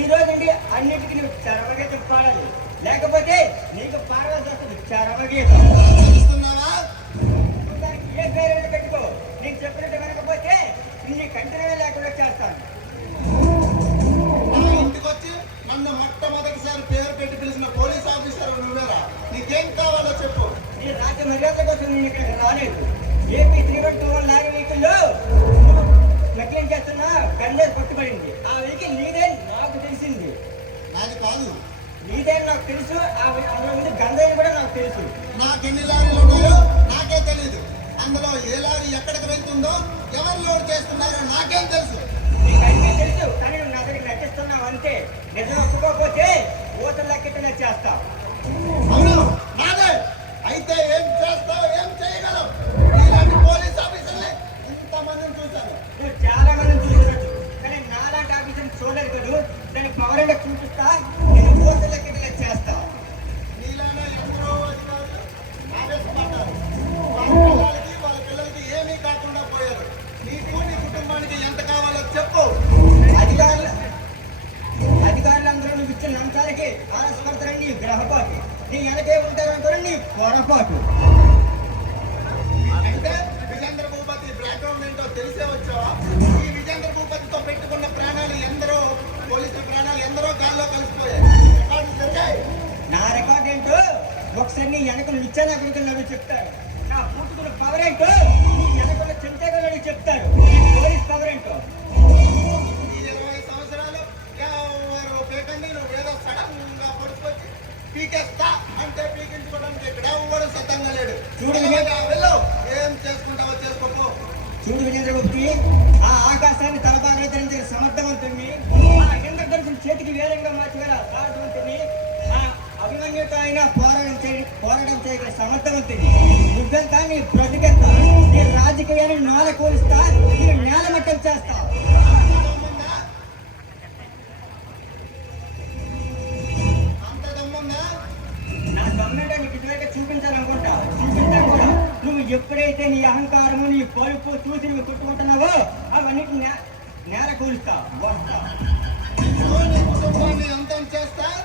ఈ రోజు నుండి అన్నిటికీ నువ్వు చరమగీతం పాడాలి, లేకపోతే నీకు పాడవలసి వస్తుంది చరమగీతం. తెలుస్తున్నావా? దానికి ఏ పేరు పెట్టుకో, నేను చెప్పినట్టు వినకపోతే నీ కంటిన్యూ లేకుండా చేస్తాను. నా ఇంటికి వచ్చి నన్ను మొట్టమొదటిసారి పేరు పెట్టి పిలిచిన పోలీస్ ఆఫీసర్ నువ్వేరా? నీకేం కావాలో చెప్పు. నీ రాజ్య మర్యాద కోసం నేను ఇక్కడికి రాలేదు. ఏపీ 312 లారీ వెహికల్లో నకిలీం చేస్తున్న గంజాయి పట్టుబడింది. ఆ వెహికల్ నీదే నాకు తెలిసింది. నాది కాదు. నీదే నాకు తెలుసు. అందులో ఉంది గంజాయి కూడా నాకు తెలుసు. నాకు ఎన్ని లారీలు ఉన్నాయో నాకే తెలియదు. అందులో ఏ లారీ ఎక్కడికి వెళ్తుందో ఎవరు లోడ్ చేస్తున్నారో నాకేం తెలుసు. నీకు అన్నీ తెలుసు, కానీ నువ్వు నా దగ్గర నటిస్తున్నావు అంతే. నిజం ఒప్పుకోకపోతే ఊతలు లెక్కెట్టలే చేస్తావు. అవును, నాదే. అయితే ఏం చేస్తావు, ఏం చేయగలవు? ఇలాంటి పోలీస్ ఆఫీసర్ని ఇంతమందిని చూశాను. నువ్వు చాలా మందిని చూసినట్టు, కానీ నాలాంటి ఆఫీసర్ని చూడలేదు కదా. దానికి పవర్ అంటే చూపిస్తా, నేను ఊతలు లెక్కెట్టలే చేస్తావు. నీలానే ఎందరో అధికారులు ఆవేశపడ్డారు. వాళ్ళ పిల్లలకి ఏమీ కాకుండా పోయారు. నీకు నీ కుటుంబానికి ఎంత కావాలో చెప్పు. అధికారులందరూ నువ్వు ఇచ్చిన లంచాలకి ఆలస్యపడతారని నీ గ్రహపాటు, నీ వెనకే ఉంటారంటారు నీ పొరపాటు. అంటే విజేంద్ర భూపతి బ్యాక్గ్రౌండ్ ఏంటో తెలిసే వచ్చావా? ఈ విజేంద్ర భూపతితో పెట్టుకున్న ప్రాణాలు ఎందరో, పోలీసుల ప్రాణాలు ఎందరో గాల్లో కలిసిపోయాయి. రికార్డులు జరిగాయి. నా రికార్డ్ ఏంటో ఒకసారి నీ వెనకలు నిచ్చాను అక్కడికి చెప్తారు. నా పూర్తికున్న పవర్ ఏంటో నీ వెనకలు చెంతగలని చెప్తారు. పోలీస్ పవర్ ఏంటో. ఈ 20 సంవత్సరాలు ఎవరు పేకండి, నువ్వు ఏదో సడన్ గా పడుకొచ్చి పీకేస్తా అంటే పీకించుకోవడానికి ఇక్కడ ఎవరు సిద్ధంగా లేడు. చూడు వెళ్ళు, ఏం చేసుకుంటావో చేసుకోపో. చూడు విజేంద్రగుప్తి, ఆ ఆకాశాన్ని తలబాగా ధరించిన సమర్థవంతుని, ఆ ఇంద్రధనుసుని చేతికి వేలంగా మార్చగల సారథవంతుని, ఆ అభిమన్యుతో అయినా పోరాటం చేయగల సమర్థవంతుని. నువ్వెంత, నీ బ్రతికెంత, నీ రాజకీయాన్ని నేల కూలుస్తా, నీ నేల మట్టం చేస్తా. అంత దమ్ముందా? నా దమ్మెంటే నీకు ఇటువైతే చూపించాలనుకుంటా, చూపించాను కూడా. నువ్వు ఎప్పుడైతే నీ అహంకారము, నీ పలుపు చూసి నువ్వు చుట్టుకుంటున్నావో అవన్నిటి నేల కూలుస్తా, వస్తా. నీ కుటుంబాన్ని అంతం చేస్తా.